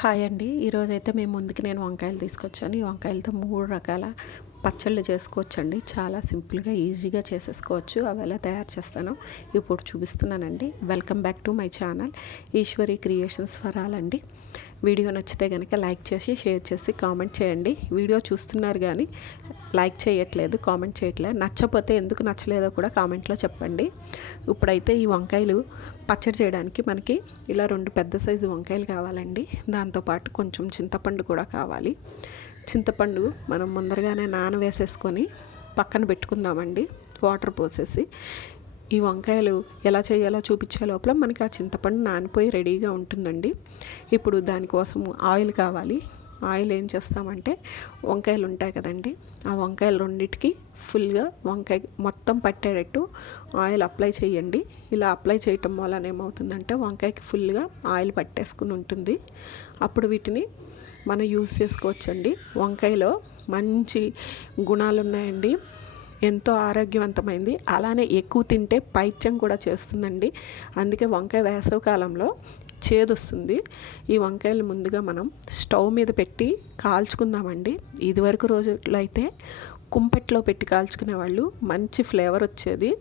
Hi అండి. ఈరోజైతే మేము ముందుకి నేను వంకాయలు తీసుకొచ్చాను. ఈ వంకాయలతో మూడు రకాల పచ్చళ్ళు చేసుకోవచ్చండి. చాలా సింపుల్గా ఈజీగా చేసేసుకోవచ్చు. అవి ఎలా తయారు చేస్తానో ఇప్పుడు చూపిస్తున్నానండి. Welcome back to my channel. Eshwari creations for all అండి. వీడియో నచ్చితే కనుక లైక్ చేసి షేర్ చేసి కామెంట్ చేయండి. వీడియో చూస్తున్నారు కానీ లైక్ చేయట్లేదు కామెంట్ చేయట్లేదు. నచ్చపోతే ఎందుకు నచ్చలేదో కూడా కామెంట్లో చెప్పండి. ఇప్పుడైతే ఈ వంకాయలు పచ్చడి చేయడానికి మనకి ఇలా రెండు పెద్ద సైజు వంకాయలు కావాలండి. దాంతోపాటు కొంచెం చింతపండు కూడా కావాలి. చింతపండు మనం ముందరగానే నానవేసేసుకొని పక్కన పెట్టుకుందామండి. వాటర్ పోసేసి. ఈ వంకాయలు ఎలా చేయాలో చూపించే లోపల మనకి ఆ చింతపండు నానిపోయి రెడీగా ఉంటుందండి. ఇప్పుడు దానికోసం ఆయిల్ కావాలి. ఆయిల్ ఏం చేస్తామంటే వంకాయలు ఉంటాయి కదండి. ఆ వంకాయలు రెండింటికి ఫుల్గా వంకాయ మొత్తం పట్టేటట్టు ఆయిల్ అప్లై చేయండి. ఇలా అప్లై చేయటం వలన ఏమవుతుందంటే వంకాయకి ఫుల్గా ఆయిల్ పట్టేసుకుని ఉంటుంది. అప్పుడు వీటిని మనం యూస్ చేసుకోవచ్చండి. వంకాయలో మంచి గుణాలు ఉన్నాయండి ఎంతో ఆరోగ్యవంతమైంది. అలానే ఎక్కువ తింటే పైత్యం కూడా చేస్తుందండి. అందుకే వంకాయ వేసవి కాలంలో చేదొస్తుంది. ఈ వంకాయలు ముందుగా మనం స్టవ్ మీద పెట్టి కాల్చుకుందామండి. ఇదివరకు రోజుల్లో అయితే కుంపట్లో పెట్టి కాల్చుకునే వాళ్ళు మంచి ఫ్లేవర్ వచ్చేది.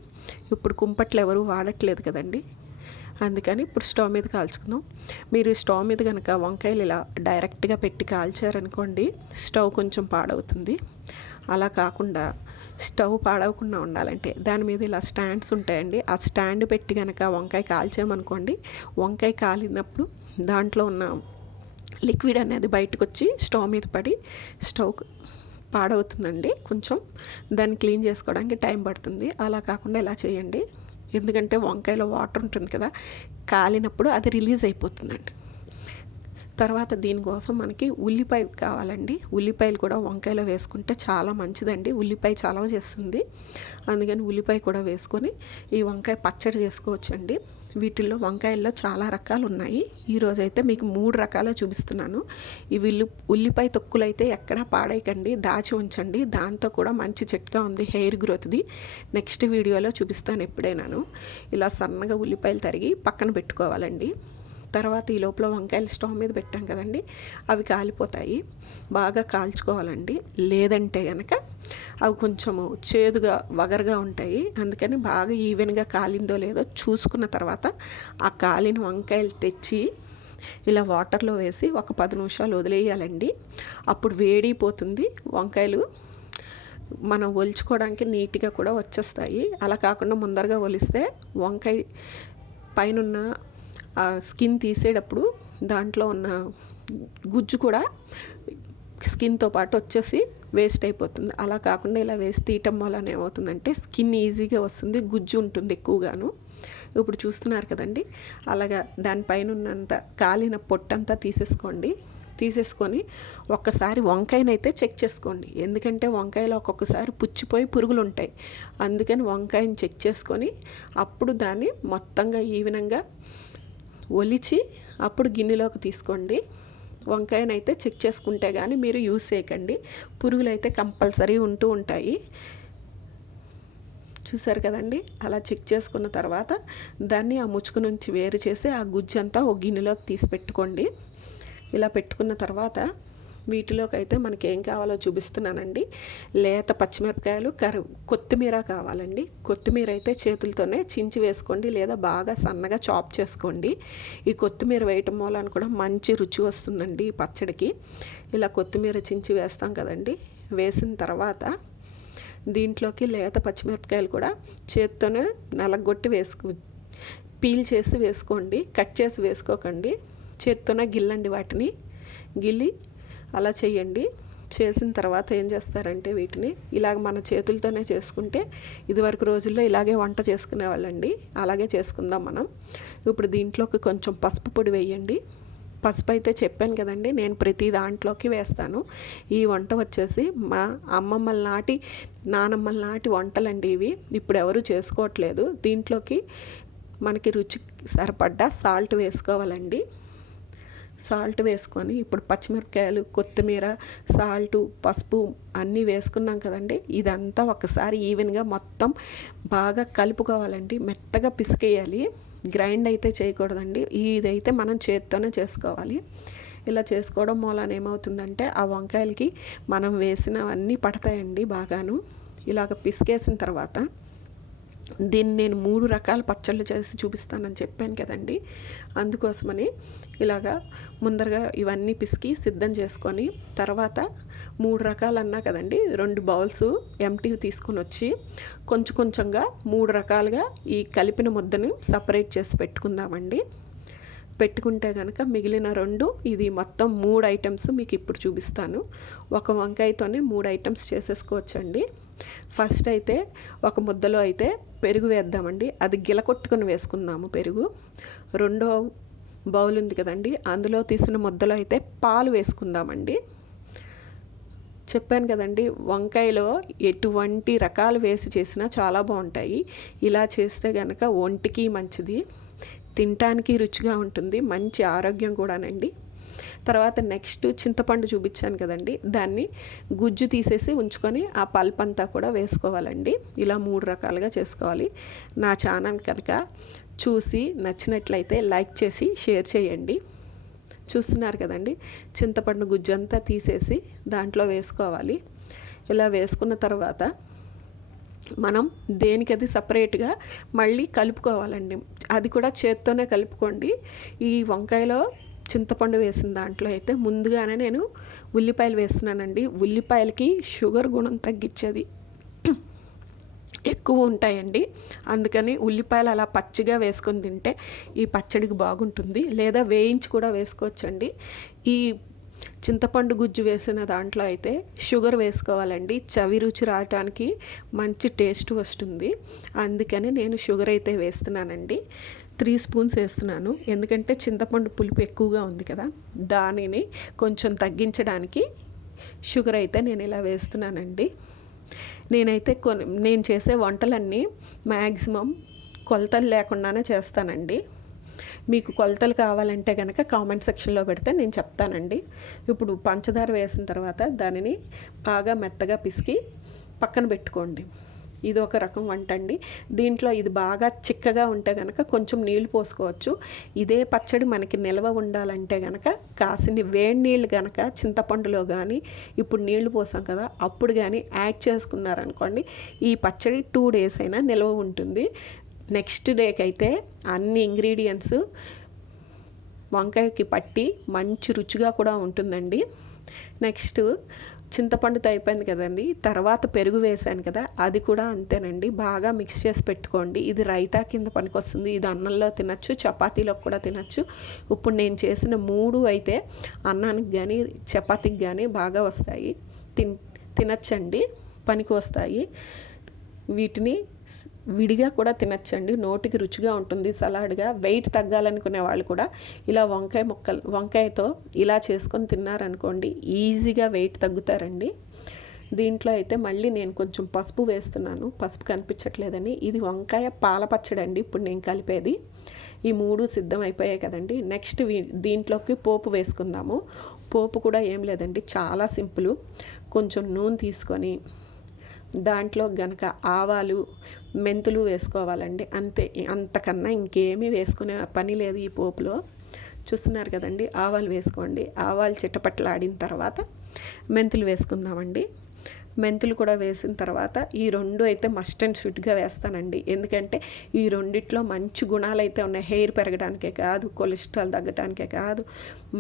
ఇప్పుడు కుంపట్లు ఎవరు వాడట్లేదు కదండి. అందుకని ఇప్పుడు స్టవ్ మీద కాల్చుకుందాం. మీరు స్టవ్ మీద కనుక వంకాయలు ఇలా డైరెక్ట్గా పెట్టి కాల్చారనుకోండి స్టవ్ కొంచెం పాడవుతుంది. అలా కాకుండా స్టవ్ పాడవకుండా ఉండాలంటే దాని మీద ఇలా స్టాండ్స్ ఉంటాయండి. ఆ స్టాండ్ పెట్టి కనుక వంకాయ కాల్చామనుకోండి వంకాయ కాలినప్పుడు దాంట్లో ఉన్న లిక్విడ్ అనేది బయటకు వచ్చి స్టవ్ మీద పడి స్టవ్ పాడవుతుందండి కొంచెం. దాన్ని క్లీన్ చేసుకోవడానికి టైం పడుతుంది. అలా కాకుండా ఇలా చేయండి. ఎందుకంటే వంకాయలో వాటర్ ఉంటుంది కదా కాలినప్పుడు అది రిలీజ్ అయిపోతుందండి. తర్వాత దీనికోసం మనకి ఉల్లిపాయ కావాలండి. ఉల్లిపాయలు కూడా వంకాయలో వేసుకుంటే చాలా మంచిదండి. ఉల్లిపాయ చలవ చేస్తుంది. అందుకని ఉల్లిపాయ కూడా వేసుకొని ఈ వంకాయ పచ్చడి చేసుకోవచ్చండి. వీటిల్లో వంకాయల్లో చాలా రకాలు ఉన్నాయి ఈరోజు అయితే మీకు మూడు రకాలు చూపిస్తున్నాను. ఈ విల్లు ఉల్లిపాయ తొక్కులు అయితే ఎక్కడా పాడేయకండి దాచి ఉంచండి. దాంతో కూడా మంచి చెట్గా ఉంది హెయిర్ గ్రోత్ది. నెక్స్ట్ వీడియోలో చూపిస్తాను ఎప్పుడైనాను. ఇలా సన్నగా ఉల్లిపాయలు తరిగి పక్కన పెట్టుకోవాలండి. తర్వాత ఈ లోపల వంకాయలు స్టవ్ మీద పెట్టాం కదండి అవి కాలిపోతాయి. బాగా కాల్చుకోవాలండి. లేదంటే కనుక అవి కొంచెము చేదుగా వగరగా ఉంటాయి. అందుకని బాగా ఈవెన్గా కాలిందో లేదో చూసుకున్న తర్వాత ఆ కాలిన వంకాయలు తెచ్చి ఇలా వాటర్లో వేసి ఒక పది నిమిషాలు వదిలేయాలండి. అప్పుడు వేడిపోతుంది. వంకాయలు మనం ఒలుచుకోవడానికి నీట్గా కూడా వచ్చేస్తాయి. అలా కాకుండా ముందరగా ఒలిస్తే వంకాయ పైన ఆ స్కిన్ తీసేటప్పుడు దాంట్లో ఉన్న గుజ్జు కూడా స్కిన్తో పాటు వచ్చేసి వేస్ట్ అయిపోతుంది. అలా కాకుండా ఇలా వేసి తీయటం వలన ఏమవుతుందంటే స్కిన్ ఈజీగా వస్తుంది గుజ్జు ఉంటుంది ఎక్కువగాను. ఇప్పుడు చూస్తున్నారు కదండి అలాగా దానిపైన ఉన్నంత కాలిన పొట్టంతా తీసేసుకోండి. తీసేసుకొని ఒక్కసారి వంకాయనైతే చెక్ చేసుకోండి. ఎందుకంటే వంకాయలో ఒక్కొక్కసారి పుచ్చిపోయి పురుగులు ఉంటాయి అందుకని వంకాయని చెక్ చేసుకొని అప్పుడు దాన్ని మొత్తంగా ఈవినంగా ఒలిచి అప్పుడు గిన్నెలోకి తీసుకోండి. వంకాయనైతే చెక్ చేసుకుంటే కానీ మీరు యూజ్ చేయకండి. పురుగులు అయితే కంపల్సరీ ఉంటూ ఉంటాయి. చూసారు కదండి? అలా చెక్ చేసుకున్న తర్వాత దాన్ని ఆ ముచ్చుకు నుంచి వేరు చేసి ఆ గుజ్జు అంతా ఒక గిన్నెలోకి తీసి పెట్టుకోండి. ఇలా పెట్టుకున్న తర్వాత వీటిలోకైతే మనకి ఏం కావాలో చూపిస్తున్నానండి. లేత పచ్చిమిరపకాయలు కరి కొత్తిమీర కావాలండి. కొత్తిమీర అయితే చేతులతోనే చించి వేసుకోండి లేదా బాగా సన్నగా చాప్ చేసుకోండి. ఈ కొత్తిమీర వేయటం మూలాన కూడా మంచి రుచి వస్తుందండి ఈ పచ్చడికి. ఇలా కొత్తిమీర చించి వేస్తాం కదండి. వేసిన తర్వాత దీంట్లోకి లేత పచ్చిమిరపకాయలు కూడా చేత్తోనే నలగొట్టి వేసుకు పీల్ చేసి వేసుకోండి. కట్ చేసి వేసుకోకండి. చేత్తోనే గిల్లండి వాటిని. గిల్లి అలా చేయండి. చేసిన తర్వాత ఏం చేస్తారంటే వీటిని ఇలాగ మన చేతులతోనే చేసుకుంటే ఇదివరకు రోజుల్లో ఇలాగే వంట చేసుకునేవాళ్ళండి. అలాగే చేసుకుందాం మనం. ఇప్పుడు దీంట్లోకి కొంచెం పసుపు పొడి వేయండి. పసుపు అయితే చెప్పాను కదండి నేను ప్రతి దాంట్లోకి వేస్తాను. ఈ వంట వచ్చేసి మా అమ్మమ్మల నాటి నానమ్మల నాటి వంటలండి ఇవి. ఇప్పుడు ఎవరు చేసుకోవట్లేదు. దీంట్లోకి మనకి రుచి సరిపడ్డ సాల్ట్ వేసుకోవాలండి. సాల్ట్ వేసుకొని ఇప్పుడు పచ్చిమిరపకాయలు కొత్తిమీర సాల్టు పసుపు అన్నీ వేసుకున్నాం కదండి. ఇదంతా ఒకసారి ఈవెన్గా మొత్తం బాగా కలుపుకోవాలండి. మెత్తగా పిసికేయాలి. గ్రైండ్ అయితే చేయకూడదండి. ఇదైతే మనం చేత్తోనే చేసుకోవాలి. ఇలా చేసుకోవడం మూలాన ఏమవుతుందంటే ఆ వంకాయలకి మనం వేసినవన్నీ పడతాయండి బాగాను. ఇలాగ పిసికేసిన తర్వాత దీన్ని నేను మూడు రకాల పచ్చళ్ళు చేసి చూపిస్తానని చెప్పాను కదండి. అందుకోసమని ఇలాగా ముందరగా ఇవన్నీ పిసికి సిద్ధం చేసుకొని తర్వాత మూడు రకాలు అన్నా కదండి రెండు బౌల్స్ ఎంటీ తీసుకొని వచ్చి కొంచెం కొంచెంగా మూడు రకాలుగా ఈ కలిపిన ముద్దని సపరేట్ చేసి పెట్టుకుందామండి. పెట్టుకుంటే కనుక మిగిలిన రెండు ఇది మొత్తం మూడు ఐటమ్స్ మీకు ఇప్పుడు చూపిస్తాను. ఒక వంకాయతోనే మూడు ఐటమ్స్ చేసేసుకోవచ్చండి. ఫస్ట్ అయితే ఒక ముద్దలో అయితే పెరుగు వేద్దామండి. అది గిలకొట్టుకుని వేసుకుందాము పెరుగు. రెండో బౌల్ ఉంది కదండి అందులో తీసిన ముద్దలో అయితే పాలు వేసుకుందామండి. చెప్పాను కదండి వంకాయలో ఎటువంటి రకాలు వేసి చేసినా చాలా బాగుంటాయి. ఇలా చేస్తే కనుక ఒంటికి మంచిది. తినటానికి రుచిగా ఉంటుంది మంచి ఆరోగ్యం కూడానండి. తర్వాత నెక్స్ట్ చింతపండు చూపించాను కదండి. దాన్ని గుజ్జు తీసేసి ఉంచుకొని ఆ పల్ప్ అంతా కూడా వేసుకోవాలండి. ఇలా మూడు రకాలుగా చేసుకోవాలి. నా ఛానల్ కనుక చూసి నచ్చినట్లయితే లైక్ చేసి షేర్ చేయండి. చూస్తున్నారు కదండి చింతపండు గుజ్జు అంతా తీసేసి దాంట్లో వేసుకోవాలి. ఇలా వేసుకున్న తర్వాత మనం దేనికి అది సపరేట్గా మళ్ళీ కలుపుకోవాలండి. అది కూడా చేత్తోనే కలుపుకోండి. ఈ వంకాయలో చింతపండు వేసిన దాంట్లో అయితే ముందుగానే నేను ఉల్లిపాయలు వేస్తున్నానండి. ఉల్లిపాయలకి షుగర్ గుణం తగ్గించేది ఎక్కువ ఉంటాయండి. అందుకని ఉల్లిపాయలు అలా పచ్చిగా వేసుకొని తింటే ఈ పచ్చడికి బాగుంటుంది. లేదా వేయించి కూడా వేసుకోవచ్చండి. ఈ చింతపండు గుజ్జు వేసిన దాంట్లో అయితే షుగర్ వేసుకోవాలండి. చవి రుచి రావటానికి మంచి టేస్ట్ వస్తుంది. అందుకని నేను షుగర్ అయితే వేస్తున్నానండి. త్రీ స్పూన్స్ వేస్తున్నాను. ఎందుకంటే చింతపండు పులుపు ఎక్కువగా ఉంది కదా దానిని కొంచెం తగ్గించడానికి షుగర్ అయితే నేను ఇలా వేస్తున్నానండి. నేనైతే కొన్ని నేను చేసే వంటలన్నీ మ్యాక్సిమం కొలతలు లేకుండానే చేస్తానండి. మీకు కొలతలు కావాలంటే కనుక కామెంట్ సెక్షన్లో పెడితే నేను చెప్తానండి. ఇప్పుడు పంచదార వేసిన తర్వాత దానిని బాగా మెత్తగా పిసికి పక్కన పెట్టుకోండి. ఇది ఒక రకం వంట అండి. దీంట్లో ఇది బాగా చిక్కగా ఉంటే కనుక కొంచెం నీళ్ళు పోసుకోవచ్చు. ఇదే పచ్చడి మనకి నిల్వ ఉండాలంటే కనుక కాసిని వేడి నీళ్ళు కనుక చింతపండులో కానీ ఇప్పుడు నీళ్ళు పోసాం కదా అప్పుడు కానీ యాడ్ చేసుకున్నారనుకోండి ఈ పచ్చడి టూ డేస్ అయినా నిల్వ ఉంటుంది. నెక్స్ట్ డేకి అయితే అన్ని ఇంగ్రీడియంట్స్ వంకాయకి పట్టి మంచి రుచిగా కూడా ఉంటుందండి. నెక్స్ట్ చింతపండుతో అయిపోయింది కదండి. తర్వాత పెరుగు వేసాను కదా అది కూడా అంతేనండి. బాగా మిక్స్ చేసి పెట్టుకోండి. ఇది రైతా కింద పనికొస్తుంది. ఇది అన్నంలో తినచ్చు చపాతీలో కూడా తినచ్చు. ఇప్పుడు నేను చేసిన మూడు అయితే అన్నానికి కానీ చపాతీకి కానీ బాగా వస్తాయి. తిన్ తినచ్చండి. పనికి వస్తాయి. వీటిని విడిగా కూడా తినచ్చండి. నోటికి రుచిగా ఉంటుంది. సలాడ్గా వెయిట్ తగ్గాలనుకునే వాళ్ళు కూడా ఇలా వంకాయ ముక్కలు వంకాయతో ఇలా చేసుకొని తిన్నారనుకోండి ఈజీగా వెయిట్ తగ్గుతారండి. దీంట్లో అయితే మళ్ళీ నేను కొంచెం పసుపు వేస్తున్నాను. పసుపు కనిపించట్లేదని. ఇది వంకాయ పాల పచ్చడి అండి ఇప్పుడు నేను కలిపేది. ఈ మూడు సిద్ధం అయిపోయాయి కదండి. నెక్స్ట్ దీంట్లోకి పోపు వేసుకుందాము. పోపు కూడా ఏం లేదండి. చాలా సింపుల్. కొంచెం నూనె తీసుకొని దాంట్లో గనక ఆవాలు మెంతులు వేసుకోవాలండి. అంతే అంతకన్నా ఇంకేమీ వేసుకునే పని లేదు ఈ పోపులో. చూస్తున్నారు కదండి ఆవాలు వేసుకోండి. ఆవాలు చిట్టపట్లాడిన తర్వాత మెంతులు వేసుకుందామండి. మెంతులు కూడా వేసిన తర్వాత ఈ రెండు అయితే మస్ట్ అండ్ షుడ్గా వేస్తానండి. ఎందుకంటే ఈ రెండిట్లో మంచి గుణాలు అయితే ఉన్నాయి. హెయిర్ పెరగడానికే కాదు కొలెస్ట్రాల్ తగ్గడానికే కాదు.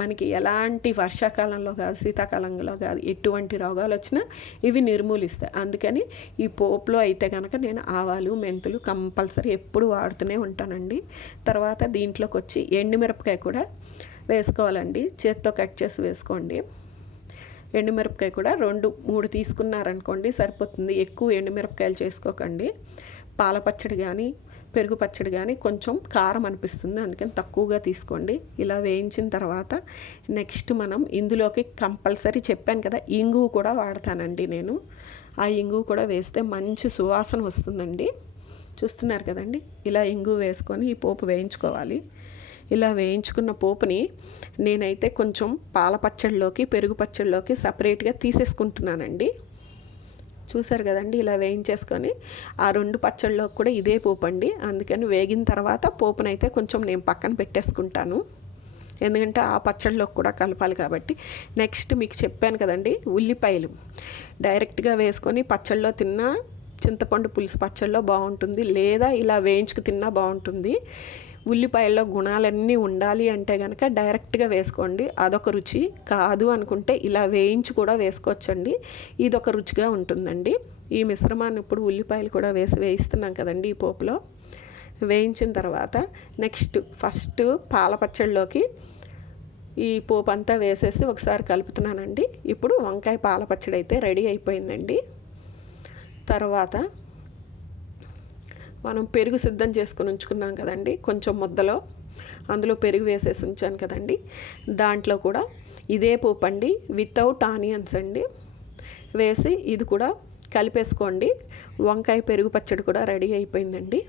మనకి ఎలాంటి వర్షాకాలంలో కాదు శీతాకాలంలో కాదు ఎటువంటి రోగాలు వచ్చినా ఇవి నిర్మూలిస్తాయి. అందుకని ఈ పోపులో అయితే కనుక నేను ఆవాలు మెంతులు కంపల్సరీ ఎప్పుడు వాడుతూనే ఉంటానండి. తర్వాత దీంట్లోకి వచ్చి ఎండుమిరపకాయ కూడా వేసుకోవాలండి. చేత్తో కట్ చేసి వేసుకోండి. ఎండుమిరపకాయ కూడా రెండు మూడు తీసుకున్నారనుకోండి సరిపోతుంది. ఎక్కువ ఎండుమిరపకాయలు చేసుకోకండి. పాల పచ్చడి కానీ పెరుగు పచ్చడి కానీ కొంచెం కారం అనిపిస్తుంది. అందుకని తక్కువగా తీసుకోండి. ఇలా వేయించిన తర్వాత నెక్స్ట్ మనం ఇందులోకి కంపల్సరీ చెప్పాను కదా ఇంగు కూడా వాడతానండి నేను. ఆ ఇంగు కూడా వేస్తే మంచి సువాసన వస్తుందండి. చూస్తున్నారు కదండి? ఇలా ఇంగు వేసుకొని ఈ పోపు వేయించుకోవాలి. ఇలా వేయించుకున్న పోపుని నేనైతే కొంచెం పాల పచ్చడిలోకి పెరుగు పచ్చడిలోకి సపరేట్గా తీసేసుకుంటున్నానండి. చూసారు కదండి ఇలా వేయించేసుకొని ఆ రెండు పచ్చళ్ళలోకి కూడా ఇదే పోపు అండి అందుకని వేగిన తర్వాత పోపునైతే కొంచెం నేను పక్కన పెట్టేసుకుంటాను. ఎందుకంటే ఆ పచ్చడిలోకి కూడా కలపాలి కాబట్టి. నెక్స్ట్ మీకు చెప్పాను కదండి ఉల్లిపాయలు. డైరెక్ట్గా వేసుకొని పచ్చళ్ళలో తిన్నా చింతపండు పులుసు పచ్చళ్ళలో బాగుంటుంది లేదా ఇలా వేయించుకు తిన్నా బాగుంటుంది. ఉల్లిపాయల్లో గుణాలన్నీ ఉండాలి అంటే కనుక డైరెక్ట్గా వేసుకోండి. అదొక రుచి. కాదు అనుకుంటే ఇలా వేయించి కూడా వేసుకోవచ్చండి. ఇదొక రుచిగా ఉంటుందండి. ఈ మిశ్రమాన్ని ఇప్పుడు ఉల్లిపాయలు కూడా వేసి వేయిస్తున్నాం కదండి ఈ పోపులో. వేయించిన తర్వాత నెక్స్ట్ ఫస్ట్ పాల పచ్చడిలోకి ఈ పోపు అంతా వేసేసి ఒకసారి కలుపుతున్నానండి. ఇప్పుడు వంకాయ పాల పచ్చడి అయితే రెడీ అయిపోయిందండి. తర్వాత మనం పెరుగు సిద్ధం చేసుకుని ఉంచుకున్నాం కదండి కొంచెం ముద్దలో. అందులో పెరుగు వేసేసి ఉంచాను కదండి. దాంట్లో కూడా ఇదే పోపు అండి వితౌట్ ఆనియన్స్ అండి. వేసి ఇది కూడా కలిపేసుకోండి. వంకాయ పెరుగు పచ్చడి కూడా రెడీ అయిపోయిందండి.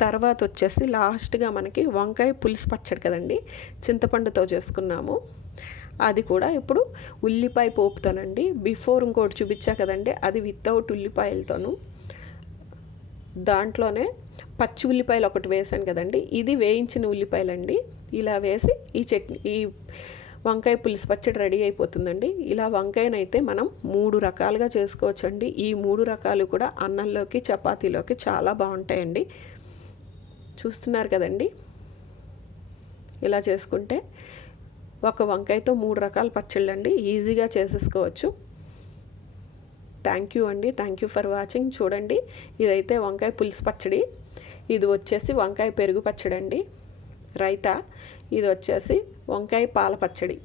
తర్వాత వచ్చేసి లాస్ట్గా మనకి వంకాయ పులుసు పచ్చడి కదండి చింతపండుతో చేసుకున్నాము. అది కూడా ఇప్పుడు ఉల్లిపాయ పోపుతానండి. బిఫోర్ ఇంకోటి చూపించా కదండి అది వితౌట్ ఉల్లిపాయలతోనూ. దాంట్లోనే పచ్చి ఉల్లిపాయలు ఒకటి వేసాను కదండి. ఇది వేయించిన ఉల్లిపాయలండి. ఇలా వేసి ఈ చట్నీ ఈ వంకాయ పులుసు పచ్చడి రెడీ అయిపోతుందండి. ఇలా వంకాయనైతే మనం మూడు రకాలుగా చేసుకోవచ్చండి. ఈ మూడు రకాలు కూడా అన్నంలోకి చపాతీలోకి చాలా బాగుంటాయండి. చూస్తున్నారు కదండి? ఇలా చేసుకుంటే ఒక వంకాయతో మూడు రకాల పచ్చళ్ళండి. ఈజీగా చేసేసుకోవచ్చు. థ్యాంక్ యూ అండి. థ్యాంక్ యూ ఫర్ వాచింగ్ చూడండి ఇదైతే వంకాయ పులుసు పచ్చడి. ఇది వచ్చేసి వంకాయ పెరుగు పచ్చడి అండి రైతా ఇది వచ్చేసి వంకాయ పాల పచ్చడి.